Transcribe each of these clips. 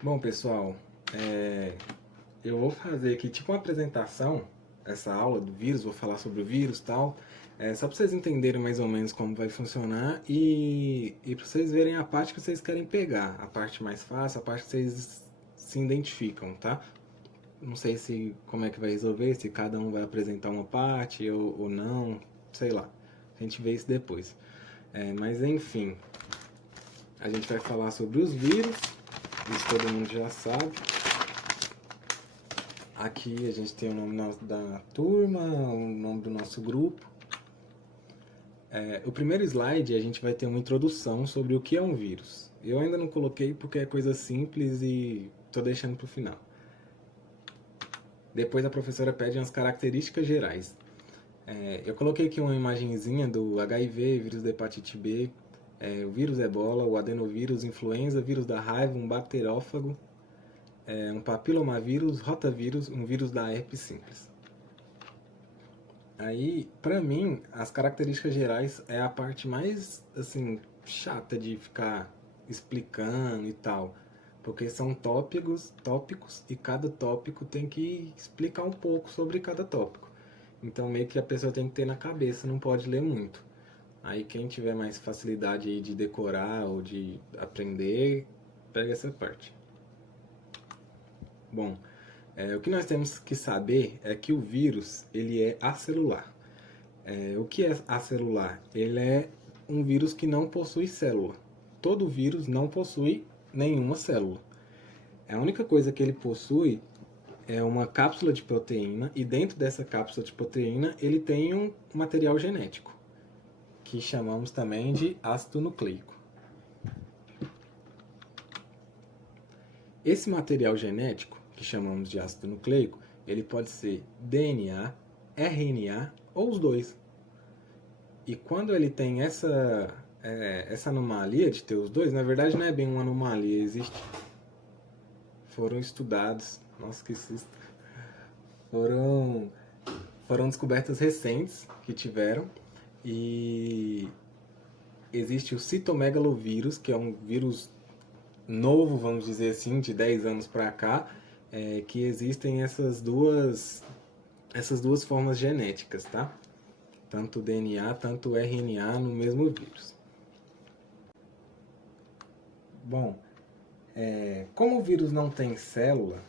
Bom, pessoal, eu vou fazer aqui tipo uma apresentação, essa aula do vírus, vou falar sobre o vírus e tal, só para vocês entenderem mais ou menos como vai funcionar e para vocês verem a parte que vocês querem pegar, a parte mais fácil, a parte que vocês se identificam, tá? Não sei se como é que vai resolver, se cada um vai apresentar uma parte ou não, sei lá. A gente vê isso depois. Mas enfim, a gente vai falar sobre os vírus, isso todo mundo já sabe. Aqui a gente tem o nome da turma, o nome do nosso grupo. O primeiro slide a gente vai ter uma introdução sobre o que é um vírus. Eu ainda não coloquei porque é coisa simples e estou deixando para o final. Depois a professora pede umas características gerais. Eu coloquei aqui uma imagenzinha do HIV, vírus da hepatite B, o vírus ebola, o adenovírus, influenza, vírus da raiva, um bacteriófago, um papilomavírus, rotavírus, um vírus da herpes simples. Aí, pra mim, as características gerais é a parte mais, assim, chata de ficar explicando e tal. Porque são tópicos e cada tópico tem que explicar um pouco sobre cada tópico. Então, meio que a pessoa tem que ter na cabeça, não pode ler muito. Aí, quem tiver mais facilidade aí de decorar ou de aprender, pega essa parte. Bom, o que nós temos que saber é que o vírus ele é acelular. O que é acelular? Ele é um vírus que não possui célula. Todo vírus não possui nenhuma célula. A única coisa que ele possui é uma cápsula de proteína e dentro dessa cápsula de proteína ele tem um material genético, que chamamos também de ácido nucleico. Esse material genético, que chamamos de ácido nucleico, ele pode ser DNA, RNA ou os dois. E quando ele tem essa anomalia de ter os dois, na verdade não é bem uma anomalia, existe. Foram estudados, nossa que susto, foram descobertas recentes que tiveram e existe o citomegalovírus, que é um vírus novo, vamos dizer assim, de 10 anos para cá, que existem essas duas formas genéticas, tá? Tanto DNA, tanto RNA no mesmo vírus. Bom, como o vírus não tem célula,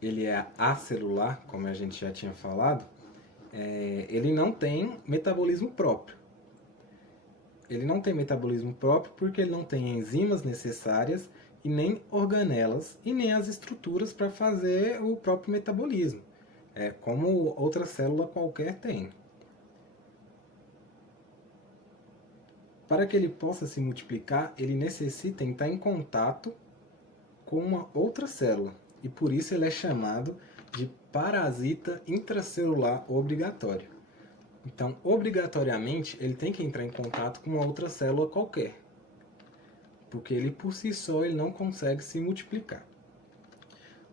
ele é acelular, como a gente já tinha falado, ele não tem metabolismo próprio. Ele não tem metabolismo próprio porque ele não tem enzimas necessárias e nem organelas e nem as estruturas para fazer o próprio metabolismo, como outra célula qualquer tem. Para que ele possa se multiplicar, ele necessita entrar em contato com uma outra célula e por isso ele é chamado de parasita intracelular obrigatório. Então, obrigatoriamente, ele tem que entrar em contato com uma outra célula qualquer, porque ele por si só ele não consegue se multiplicar.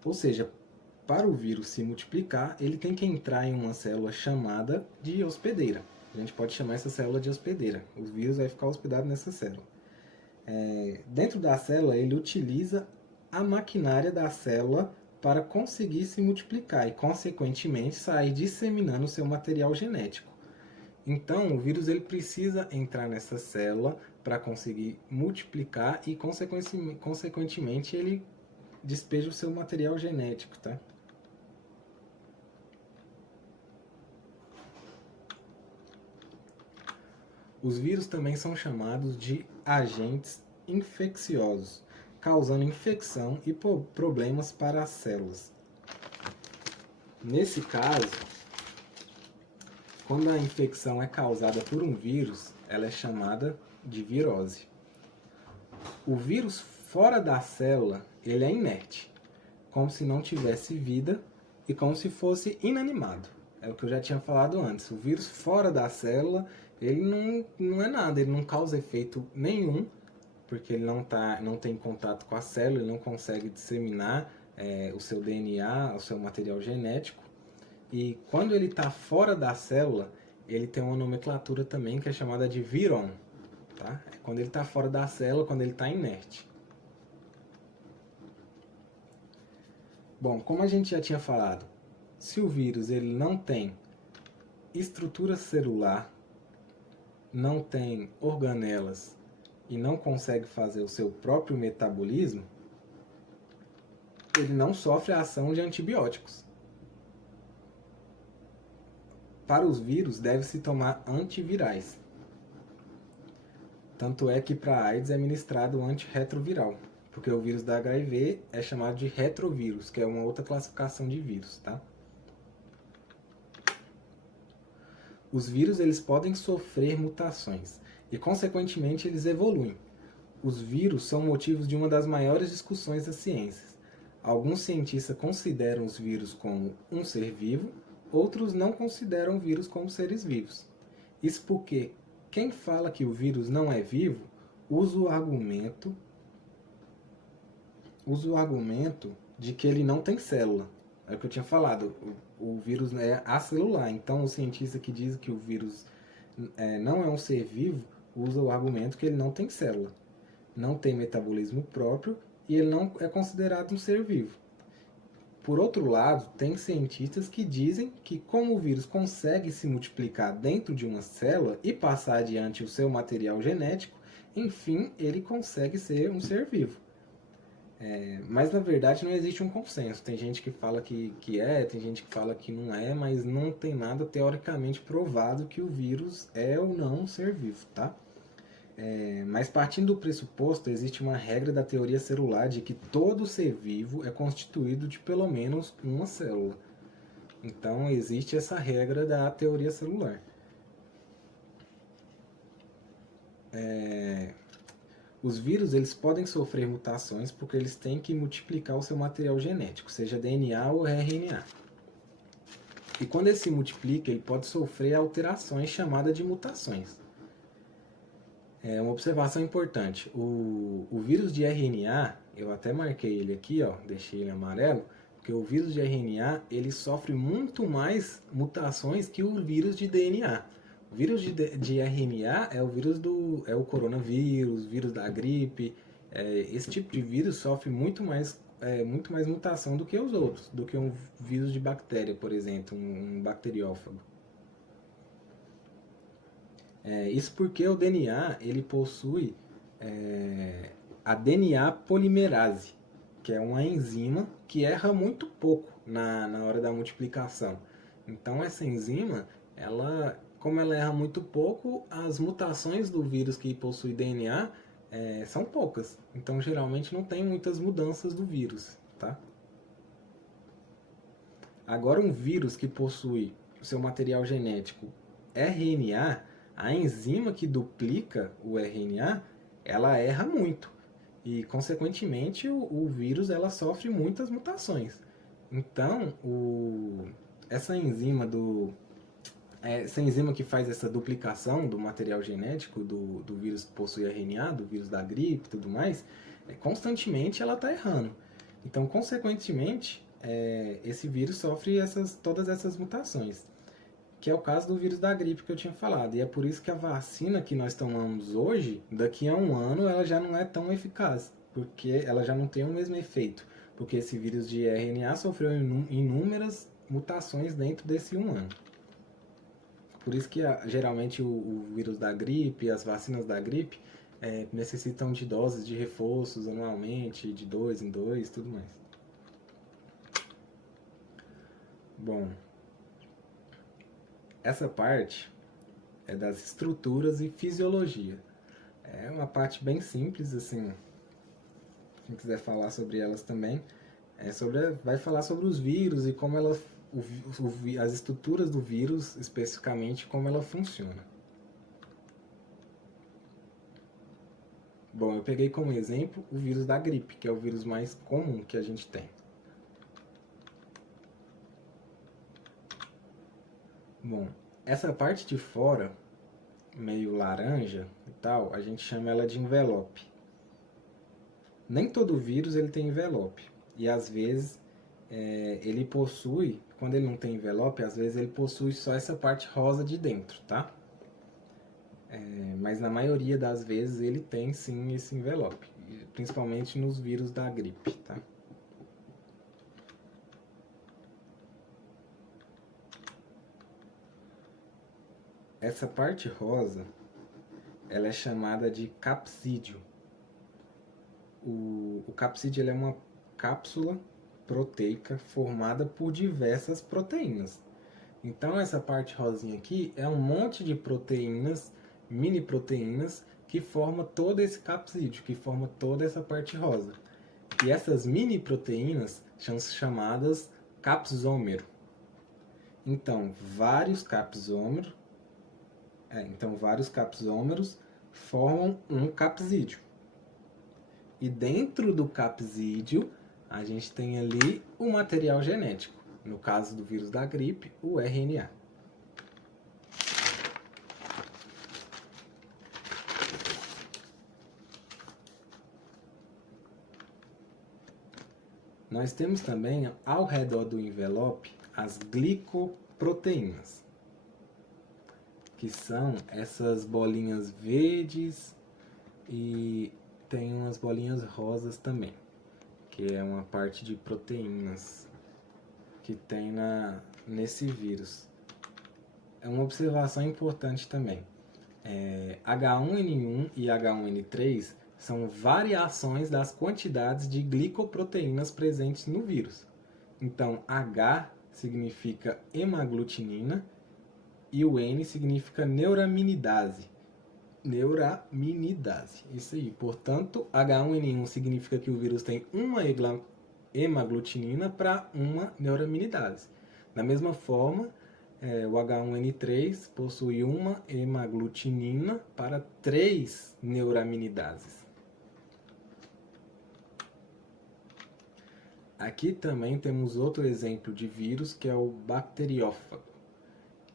Ou seja, para o vírus se multiplicar, ele tem que entrar em uma célula chamada de hospedeira. A gente pode chamar essa célula de hospedeira. O vírus vai ficar hospedado nessa célula. Dentro da célula, ele utiliza a maquinária da célula para conseguir se multiplicar e, consequentemente, sair disseminando o seu material genético. Então, o vírus ele precisa entrar nessa célula para conseguir multiplicar e, consequentemente, ele despeja o seu material genético, tá? Os vírus também são chamados de agentes infecciosos, causando infecção e problemas para as células. Nesse caso, quando a infecção é causada por um vírus, ela é chamada de virose. O vírus fora da célula, ele é inerte, como se não tivesse vida e como se fosse inanimado. É o que eu já tinha falado antes. O vírus fora da célula, ele não é nada, ele não causa efeito nenhum, porque ele não tem contato com a célula, ele não consegue disseminar o seu DNA, o seu material genético. E quando ele está fora da célula, ele tem uma nomenclatura também que é chamada de víron. Tá? Quando ele está fora da célula, quando ele está inerte. Bom, como a gente já tinha falado, se o vírus ele não tem estrutura celular, não tem organelas e não consegue fazer o seu próprio metabolismo, ele não sofre a ação de antibióticos. Para os vírus, deve-se tomar antivirais. Tanto é que para a AIDS é ministrado antirretroviral, porque o vírus da HIV é chamado de retrovírus, que é uma outra classificação de vírus, tá? Os vírus eles podem sofrer mutações e, consequentemente, eles evoluem. Os vírus são motivos de uma das maiores discussões das ciências. Alguns cientistas consideram os vírus como um ser vivo, outros não consideram vírus como seres vivos. Isso porque quem fala que o vírus não é vivo usa o argumento de que ele não tem célula. É o que eu tinha falado, o vírus é acelular. Então, o cientista que diz que o vírus não é um ser vivo usa o argumento que ele não tem célula, não tem metabolismo próprio e ele não é considerado um ser vivo. Por outro lado, tem cientistas que dizem que como o vírus consegue se multiplicar dentro de uma célula e passar adiante o seu material genético, enfim, ele consegue ser um ser vivo. Mas na verdade não existe um consenso. Tem gente que fala que é, tem gente que fala que não é, mas não tem nada teoricamente provado que o vírus é ou não um ser vivo, tá? Mas partindo do pressuposto, existe uma regra da teoria celular de que todo ser vivo é constituído de pelo menos uma célula. Então existe essa regra da teoria celular. Os vírus eles podem sofrer mutações porque eles têm que multiplicar o seu material genético, seja DNA ou RNA. E quando ele se multiplica, ele pode sofrer alterações chamadas de mutações. Uma observação importante, o vírus de RNA, eu até marquei ele aqui, ó, deixei ele amarelo, porque o vírus de RNA ele sofre muito mais mutações que o vírus de DNA. O vírus de RNA é o vírus é o coronavírus, vírus da gripe. Esse tipo de vírus sofre muito mais mutação do que os outros, do que um vírus de bactéria, por exemplo, um bacteriófago. Isso porque o DNA ele possui a DNA polimerase, que é uma enzima que erra muito pouco na hora da multiplicação. Então essa enzima, como ela erra muito pouco, as mutações do vírus que possui DNA são poucas. Então geralmente não tem muitas mudanças do vírus, tá? Agora um vírus que possui o seu material genético RNA, a enzima que duplica o RNA, ela erra muito. E, consequentemente, o vírus ela sofre muitas mutações. Então, essa enzima que faz essa duplicação do material genético do vírus que possui RNA, do vírus da gripe e tudo mais, constantemente ela está errando. Então, consequentemente, esse vírus sofre todas essas mutações, que é o caso do vírus da gripe que eu tinha falado. E é por isso que a vacina que nós tomamos hoje, daqui a um ano, ela já não é tão eficaz, porque ela já não tem o mesmo efeito, porque esse vírus de RNA sofreu inúmeras mutações dentro desse um ano. Por isso que geralmente o vírus da gripe, as vacinas da gripe, necessitam de doses de reforços anualmente, de 2 em 2, tudo mais. Bom, essa parte é das estruturas e fisiologia. É uma parte bem simples, assim, quem quiser falar sobre elas também, vai falar sobre os vírus e como as estruturas do vírus, especificamente, como ela funciona. Bom, eu peguei como exemplo o vírus da gripe, que é o vírus mais comum que a gente tem. Bom, essa parte de fora, meio laranja e tal, a gente chama ela de envelope. Nem todo vírus ele tem envelope. E às vezes ele possui, quando ele não tem envelope, às vezes ele possui só essa parte rosa de dentro, tá? Mas na maioria das vezes ele tem sim esse envelope, principalmente nos vírus da gripe, tá? essa parte rosa, ela é chamada de capsídeo. O capsídeo é uma cápsula proteica formada por diversas proteínas. Então essa parte rosinha aqui é um monte de proteínas, mini proteínas, que forma todo esse capsídeo, que forma toda essa parte rosa. E essas mini proteínas são chamadas capsômero. Então, vários capsômeros formam um capsídeo. E dentro do capsídeo, a gente tem ali o material genético. No caso do vírus da gripe, o RNA. Nós temos também, ao redor do envelope, as glicoproteínas, que são essas bolinhas verdes e tem umas bolinhas rosas também, que é uma parte de proteínas que tem nesse vírus. É uma observação importante também. H1N1 e H1N3 são variações das quantidades de glicoproteínas presentes no vírus. Então, H significa hemaglutinina e o N significa neuraminidase. Neuraminidase, isso aí. Portanto, H1N1 significa que o vírus tem uma hemaglutinina para uma neuraminidase. Da mesma forma, o H1N3 possui uma hemaglutinina para 3 neuraminidases. Aqui também temos outro exemplo de vírus, que é o bacteriófago,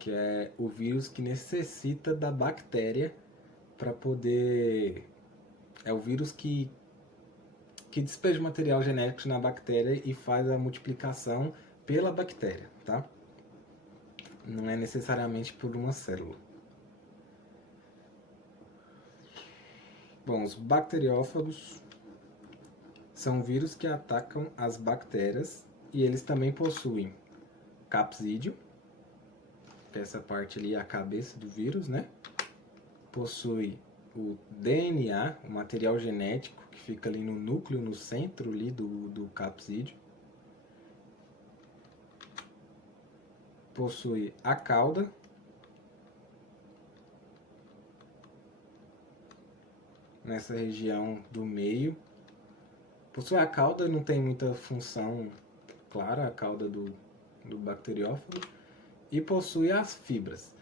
que é o vírus que necessita da bactéria para poder... É o vírus que despeja material genético na bactéria e faz a multiplicação pela bactéria, tá? Não é necessariamente por uma célula. Bom, os bacteriófagos são vírus que atacam as bactérias e eles também possuem capsídeo, que é essa parte ali, a cabeça do vírus, né? Possui o DNA, o material genético, que fica ali no núcleo, no centro ali do capsídeo. Possui a cauda, nessa região do meio. Possui a cauda, não tem muita função clara, a cauda do bacteriófago. E possui as fibras.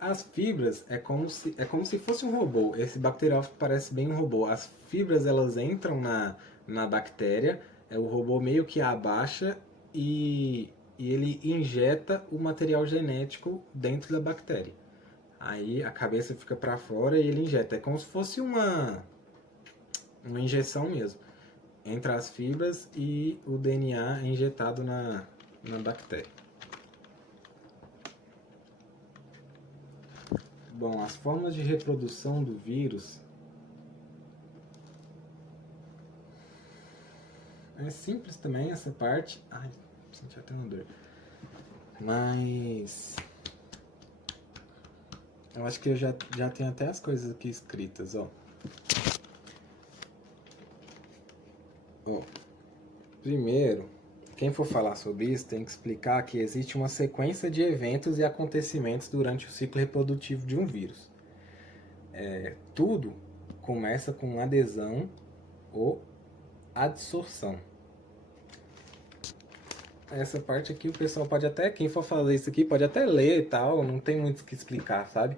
As fibras é como se fosse um robô. Esse bacteriófago parece bem um robô. As fibras, elas entram na bactéria, o robô meio que abaixa e ele injeta o material genético dentro da bactéria. Aí a cabeça fica para fora e ele injeta. É como se fosse uma injeção mesmo. Entre as fibras e o DNA é injetado na bactéria. Bom, as formas de reprodução do vírus é simples também essa parte. Ai, senti até uma dor. Mas eu acho que eu já tenho até as coisas aqui escritas, ó. Primeiro, quem for falar sobre isso tem que explicar que existe uma sequência de eventos e acontecimentos durante o ciclo reprodutivo de um vírus. Tudo começa com adesão ou adsorção. Essa parte aqui o pessoal pode até, quem for fazer isso aqui pode até ler e tal, não tem muito o que explicar, sabe?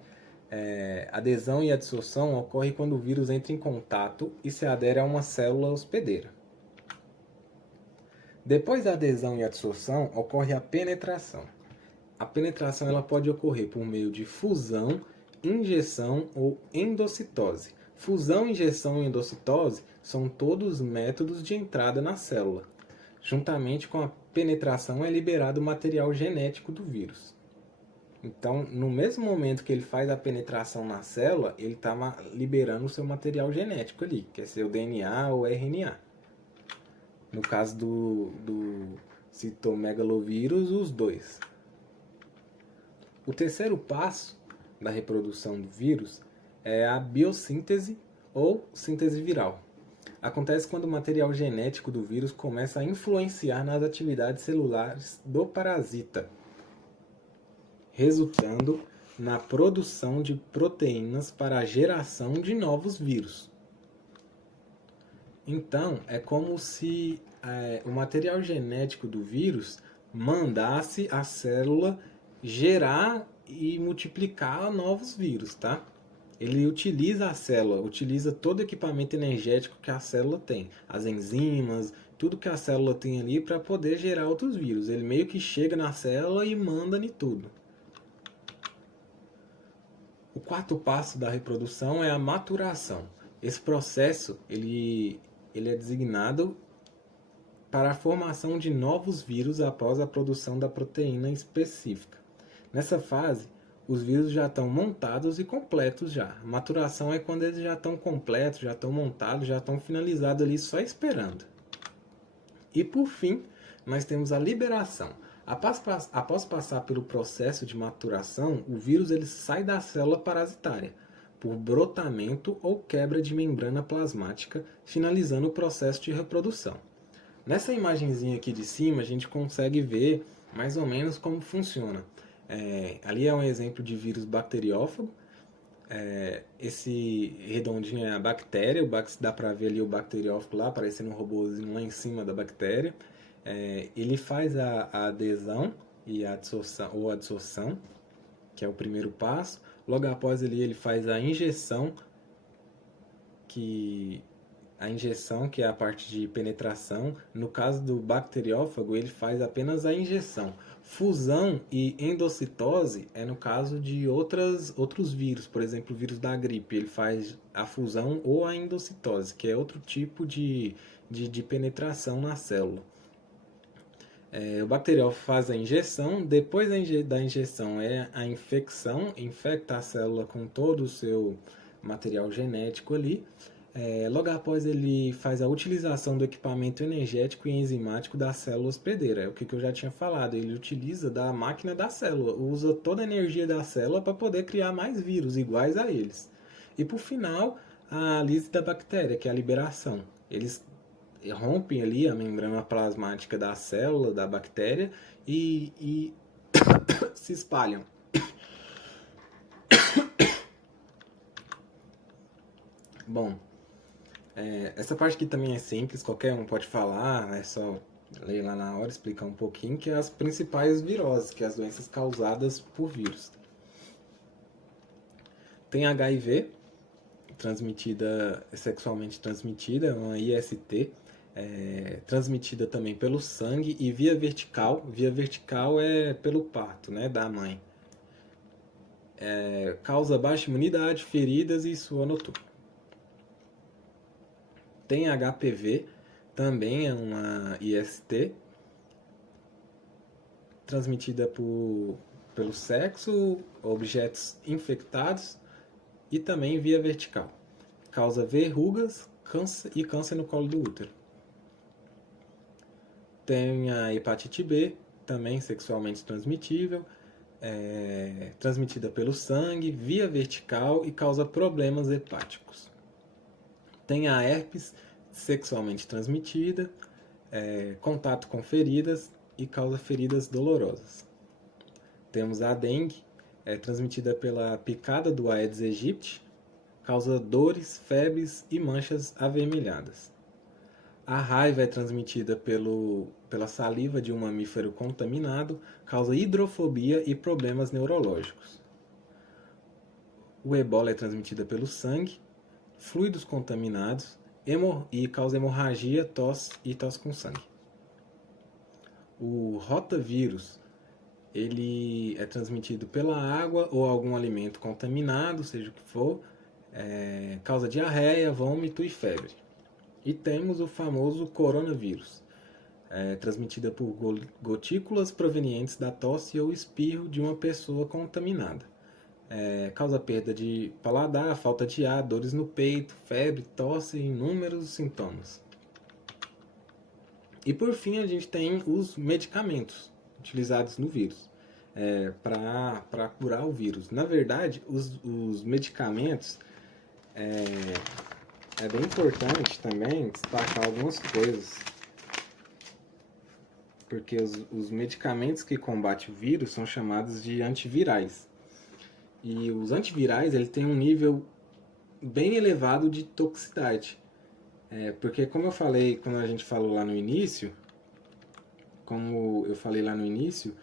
Adesão e adsorção ocorre quando o vírus entra em contato e se adere a uma célula hospedeira. Depois da adesão e adsorção, ocorre a penetração. A penetração ela pode ocorrer por meio de fusão, injeção ou endocitose. Fusão, injeção e endocitose são todos métodos de entrada na célula. Juntamente com a penetração é liberado o material genético do vírus. Então, no mesmo momento que ele faz a penetração na célula, ele está liberando o seu material genético ali, que é seu DNA ou RNA. No caso do citomegalovírus, os dois. O terceiro passo da reprodução do vírus é a biossíntese ou síntese viral. Acontece quando o material genético do vírus começa a influenciar nas atividades celulares do parasita, resultando na produção de proteínas para a geração de novos vírus. Então, é como se o material genético do vírus mandasse a célula gerar e multiplicar novos vírus, tá? Ele utiliza a célula, utiliza todo o equipamento energético que a célula tem, as enzimas, tudo que a célula tem ali para poder gerar outros vírus. Ele meio que chega na célula e manda em tudo. O quarto passo da reprodução é a maturação. Esse processo ele é designado para a formação de novos vírus após a produção da proteína específica. Nessa fase, os vírus já estão montados e completos já. A maturação é quando eles já estão completos, já estão montados, já estão finalizados ali só esperando. E por fim, nós temos a liberação. Após passar pelo processo de maturação, o vírus ele sai da célula parasitária por brotamento ou quebra de membrana plasmática, finalizando o processo de reprodução. Nessa imagenzinha aqui de cima, a gente consegue ver mais ou menos como funciona. Ali é um exemplo de vírus bacteriófago. Esse redondinho é a bactéria, dá para ver ali o bacteriófago lá, parecendo um robôzinho lá em cima da bactéria. Ele faz a adesão e a adsorção, que é o primeiro passo. Logo após ele faz a injeção, que é a parte de penetração. No caso do bacteriófago, ele faz apenas a injeção. Fusão e endocitose é no caso de outros vírus, por exemplo, o vírus da gripe, ele faz a fusão ou a endocitose, que é outro tipo de penetração na célula. O bacteriófago faz a injeção, depois da injeção é a infecção, infecta a célula com todo o seu material genético ali. Logo após ele faz a utilização do equipamento energético e enzimático da célula hospedeira. É o que eu já tinha falado, ele utiliza da máquina da célula, usa toda a energia da célula para poder criar mais vírus iguais a eles. E por final, a lise da bactéria, que é a liberação. Eles rompem ali a membrana plasmática da célula, da bactéria, e se espalham. Bom, essa parte aqui também é simples, qualquer um pode falar, é só ler lá na hora, explicar um pouquinho, que é as principais viroses, que é as doenças causadas por vírus. Tem HIV, sexualmente transmitida, uma IST, transmitida também pelo sangue, e via vertical é pelo parto, né, da mãe. Causa baixa imunidade, feridas e suor noturno. Tem HPV, também é uma IST, transmitida pelo sexo, objetos infectados e também via vertical. Causa verrugas e câncer no colo do útero. Tem a hepatite B, também sexualmente transmitível, transmitida pelo sangue, via vertical e causa problemas hepáticos. Tem a herpes, sexualmente transmitida, contato com feridas e causa feridas dolorosas. Temos a dengue, transmitida pela picada do Aedes aegypti, causa dores, febres e manchas avermelhadas. A raiva é transmitida pela saliva de um mamífero contaminado, causa hidrofobia e problemas neurológicos. O ebola é transmitida pelo sangue, fluidos contaminados e causa hemorragia, tosse e tosse com sangue. O rotavírus, ele é transmitido pela água ou algum alimento contaminado, seja o que for, causa diarreia, vômito e febre. E temos o famoso coronavírus, transmitida por gotículas provenientes da tosse ou espirro de uma pessoa contaminada. Causa perda de paladar, falta de ar, dores no peito, febre, tosse e inúmeros sintomas. E por fim a gente tem os medicamentos utilizados no vírus. para curar o vírus. Na verdade, os medicamentos, é bem importante também destacar algumas coisas, porque os medicamentos que combatem o vírus são chamados de antivirais. E os antivirais, ele tem um nível bem elevado de toxicidade. Porque como eu falei, quando a gente falou lá no início, como eu falei lá no início,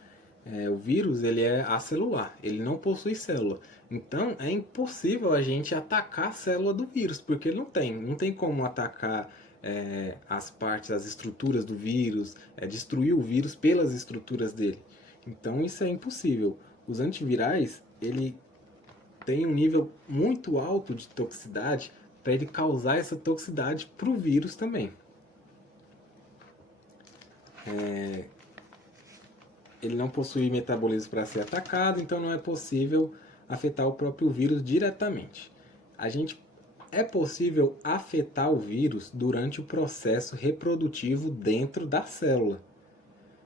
o vírus ele é acelular, ele não possui célula. Então é impossível a gente atacar a célula do vírus, porque ele não tem como atacar as partes, as estruturas do vírus, destruir o vírus pelas estruturas dele. Então isso é impossível. Os antivirais, ele tem um nível muito alto de toxicidade para ele causar essa toxicidade para o vírus também. Ele não possui metabolismo para ser atacado, então não é possível afetar o próprio vírus diretamente. É possível afetar o vírus durante o processo reprodutivo dentro da célula.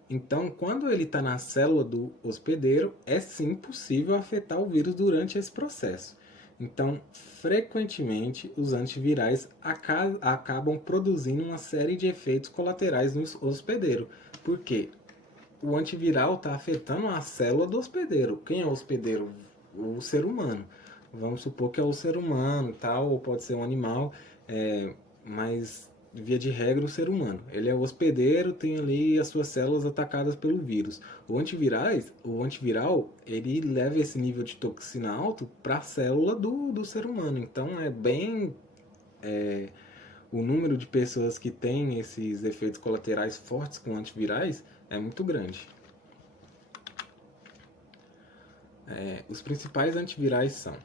Então, quando ele está na célula do hospedeiro, é sim possível afetar o vírus durante esse processo. Então, frequentemente, os antivirais acabam produzindo uma série de efeitos colaterais no hospedeiro. Por quê? O antiviral está afetando a célula do hospedeiro. Quem é o hospedeiro? O ser humano. Vamos supor que é o ser humano, tal, ou pode ser um animal, mas via de regra o ser humano. Ele é o hospedeiro, tem ali as suas células atacadas pelo vírus. O antiviral, ele leva esse nível de toxina alto para a célula do ser humano. Então o número de pessoas que têm esses efeitos colaterais fortes com antivirais é muito grande. Os principais antivirais são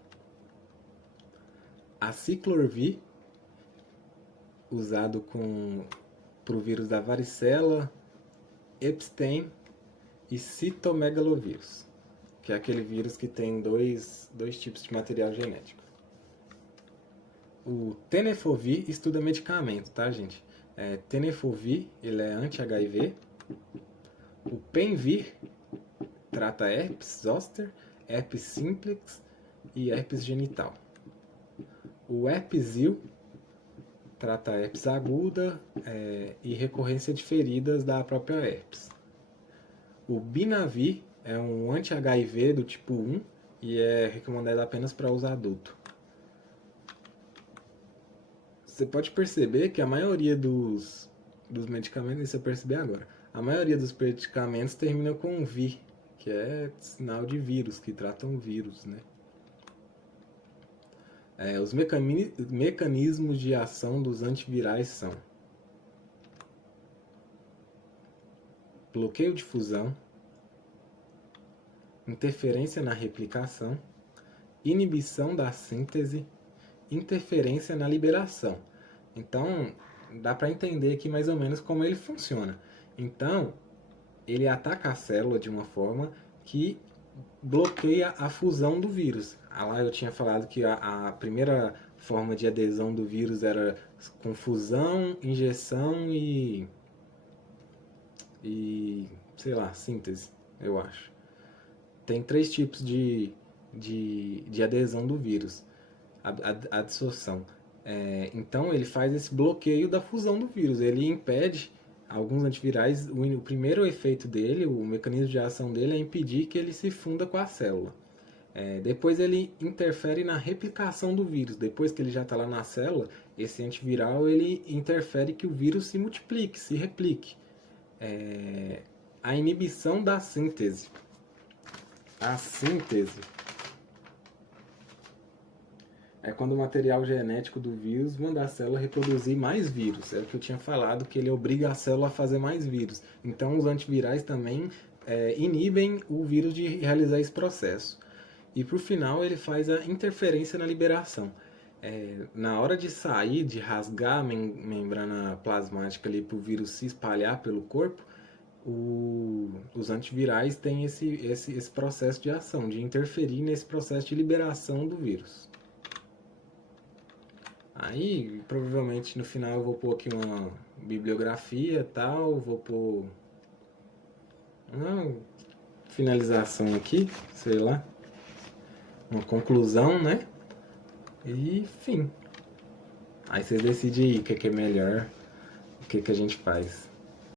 a Ciclorvi, usado para o vírus da varicela, Epstein e citomegalovírus, que é aquele vírus que tem dois tipos de material genético. O Tenofovir estuda medicamento, tá, gente? Tenofovir, ele é anti-HIV. O Penvir trata herpes zoster, herpes simplex e herpes genital. O Herpessil trata herpes aguda e recorrência de feridas da própria herpes. O Binavir é um anti-HIV do tipo 1 e é recomendado apenas para uso adulto. Você pode perceber que a maioria dos medicamentos, isso eu percebi agora, a maioria dos medicamentos termina com vir, que é sinal de vírus, que tratam vírus, né? Os mecanismos de ação dos antivirais são bloqueio de fusão, interferência na replicação, inibição da síntese, interferência na liberação. Então, dá para entender aqui mais ou menos como ele funciona. Então, ele ataca a célula de uma forma que bloqueia a fusão do vírus. Lá eu tinha falado que a primeira forma de adesão do vírus era com fusão, injeção e sei lá, síntese, eu acho. Tem 3 tipos de adesão do vírus, a absorção. Então ele faz esse bloqueio da fusão do vírus, ele impede alguns antivirais, o primeiro efeito dele, o mecanismo de ação dele é impedir que ele se funda com a célula. Depois ele interfere na replicação do vírus. Depois que ele já está lá na célula, esse antiviral ele interfere que o vírus se multiplique, se replique. A inibição da síntese. A síntese é quando o material genético do vírus manda a célula reproduzir mais vírus. É o que eu tinha falado, que ele obriga a célula a fazer mais vírus. Então os antivirais também inibem o vírus de realizar esse processo. E por final ele faz a interferência na liberação. Na hora de sair, de rasgar a membrana plasmática para o vírus se espalhar pelo corpo, os antivirais têm esse processo de ação, de interferir nesse processo de liberação do vírus. Aí, provavelmente no final eu vou pôr aqui uma bibliografia e tal, vou pôr finalização aqui, sei lá. Uma conclusão, né? E fim. Aí vocês decidem aí o que é melhor, o que a gente faz.